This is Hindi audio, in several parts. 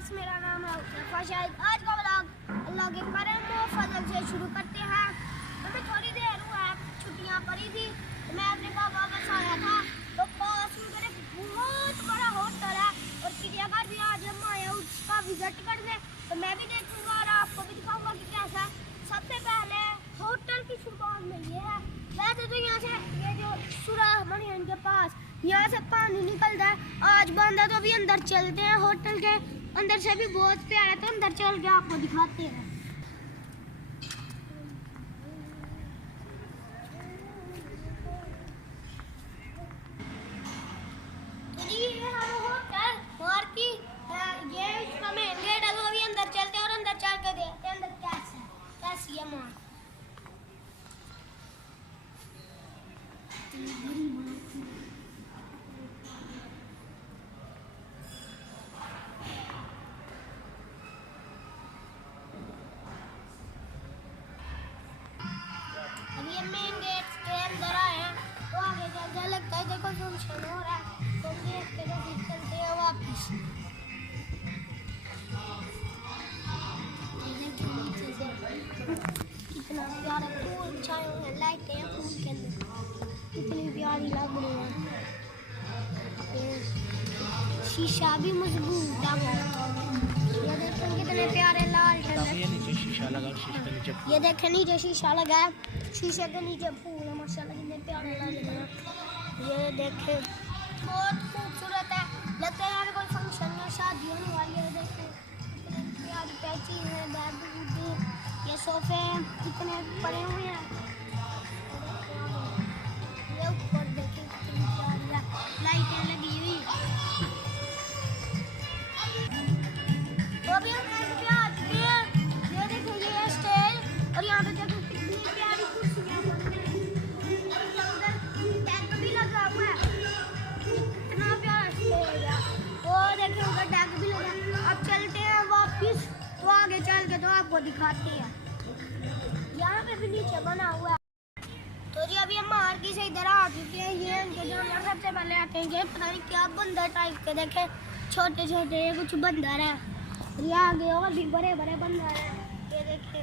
व्यूअर्स, मेरा नाम है उतफा शाहिद। आज का व्लॉग अल्लाह के करम और फजल से शुरू करते हैं। हमें थोड़ी देर हुआ छुट्टियां पड़ी थी तो मैं अपने पापा वापस आया था, तो पास में मेरे बहुत बड़ा होटल है और चिड़ियाघर भी आज हम आए उसका विजिट करने, तो मैं भी देखूंगा और आपको भी दिखाऊंगा कि कैसा है। सबसे पहले होटल की शुरुआत में ये है, वैसे तो यहाँ से ये जो सुराख बनी है इनके पास, यहाँ से पानी निकलता है। आज बंद है तो अभी अंदर चलते हैं। होटल के अंदर से भी बहुत प्यारा है, तो अंदर चल के आपको दिखाते हैं। तो ये है होटल और की ये इसका मेन गेट है, तो अभी अंदर चलते हैं और अंदर चल के देखते हैं अंदर कैसी है मां। अभी ये मेन गेट के अंदर आए हैं, तो आगे चलते लगता है देखो फंक्शन हो रहा है, तो देखते हैं चलते हैं वापस। कितना प्यारा फूल छाए हुए हैं, लाइटें हैं फूल के अंदर, कितनी प्यारी लग रही है। शीशा भी मजबूत है, ये देखें कितने प्यारे लाल शीशा लगा, शीशे के नीचे ये देखें नीचे शीशा लगा है, शीशे के नीचे फूल है, माशाल्लाह कितने प्यारे लग रहे हैं। ये देखें बहुत खूबसूरत है, लगता है यार कोई फंक्शन या शादी होने वाली है। देखें कितनी प्यारी पैचिंग है, बेड वुड, ये सोफे कितने पड़े हुए हैं। ये ऊपर देखें कितनी प्यारी है, लाइटें लगी हुई। तो अभी हम पे आ चुके हैं, ये देखो ये स्टेज, और यहाँ पे देखो कितनी प्यारी कुर्सियाँ बनी हैं, और उधर टैंक भी लगा हुआ है, कितना प्यारा स्टेज है। वो देखो उधर टैंक भी लगा है। अब चलते हैं वापस, तो आगे चल के तो आपको दिखाते हैं। यहाँ पे भी नीचे बना हुआ है। तो जी अभी हम मार्केट से इधर आ चुके हैं। ये उनके जो हम सबसे पहले आते हैं, ये पता नहीं क्या बंदर टाइप के, देखे छोटे छोटे ये कुछ बंदर है, ये आगे और भी बड़े बड़े बंदर हैं, ये देखे।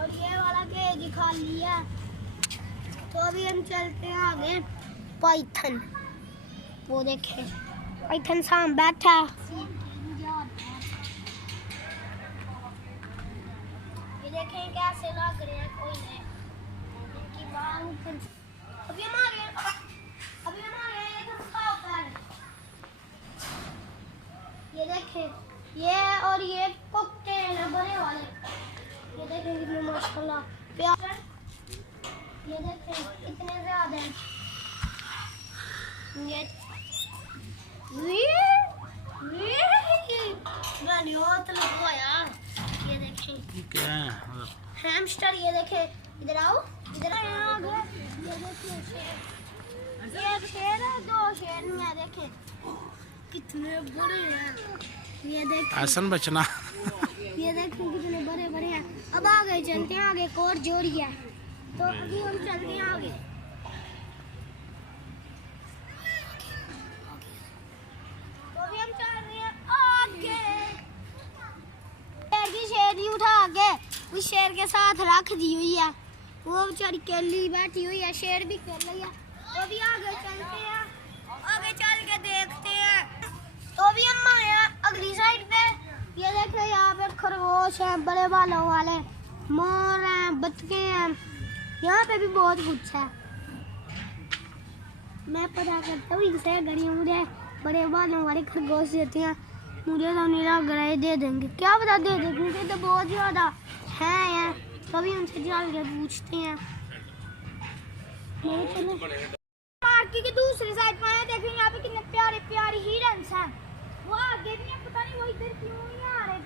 और ये वाला केज खाली है। तो अभी हम चलते हैं आगे। पाइथन, वो देखे पाइथन सामने बैठा है। ये देखें कैसे लग रहे हैं, कोई नहीं इनकी बात। अभी हम आ गए ये देखें, ये और ये कॉकटेल है बड़े वाले, ये देखें कितने माशाल्लाह प्यारे, ये देखें कितने ज्यादा हैं। ये गाने होत लगवाया, ये देखें क्या है? हैमस्टर, ये देखें इधर आओ, इधर आ गए। ये देखिए शेर, ये शेर है, दो शेर में देखें कितने बड़े हैं। ये देखें आसन बचना। ये देखें कितने बड़े बड़े हैं। अब आगे चलते हैं, आगे एक और जोड़ी है, तो अभी हम चलते हैं आगे। तो अभी हम चल रहे हैं आगे। शेर की शेर उठा के उस शेर के साथ रख दी हुई है, वो बेचारी केली बैठी हुई है, शेर भी खेल रही है। तो अभी आगे चलते हैं, आगे चल के देखते हैं। तो अभी हम आए हैं अगली साइड पे। ये देखो यहाँ पे खरगोश हैं, बड़े बालों वाले, मोर हैं, बतखे हैं, यहाँ पे भी बहुत कुछ है। मैं पता करता हूँ इनसे, अगर ये मुझे बड़े बालों वाले खरगोश देते हैं, मुझे तो नहीं लग रहा है दे देंगे, क्या पता दे दें, क्योंकि तो बहुत ज़्यादा है। तो अभी उनसे चल के पूछते हैं। मार्केट की दूसरी साइड पर है, देखो यहाँ पे कितने प्यारे प्यारे हिरन्स हैं। वो आगे भी है, पता नहीं वो इधर क्यों नहीं आ रहे।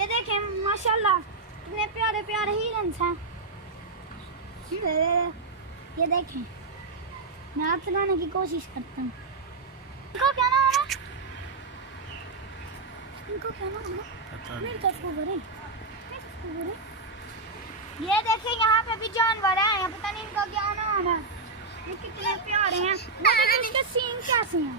ये देखें माशाल्लाह कितने प्यारे प्यारे हिरन्स हैं। ये देखें, मैं हाथ लगाने की कोशिश करता हूँ। इनको क्या नाम है? इनको क्या नाम है? मेरे को बोले। ये देखें यहाँ पे भी जानवर हैं, पता नहीं इनका क्या नाम है। ये कितने प्यारे हैं, इसके सींग कैसे हैं।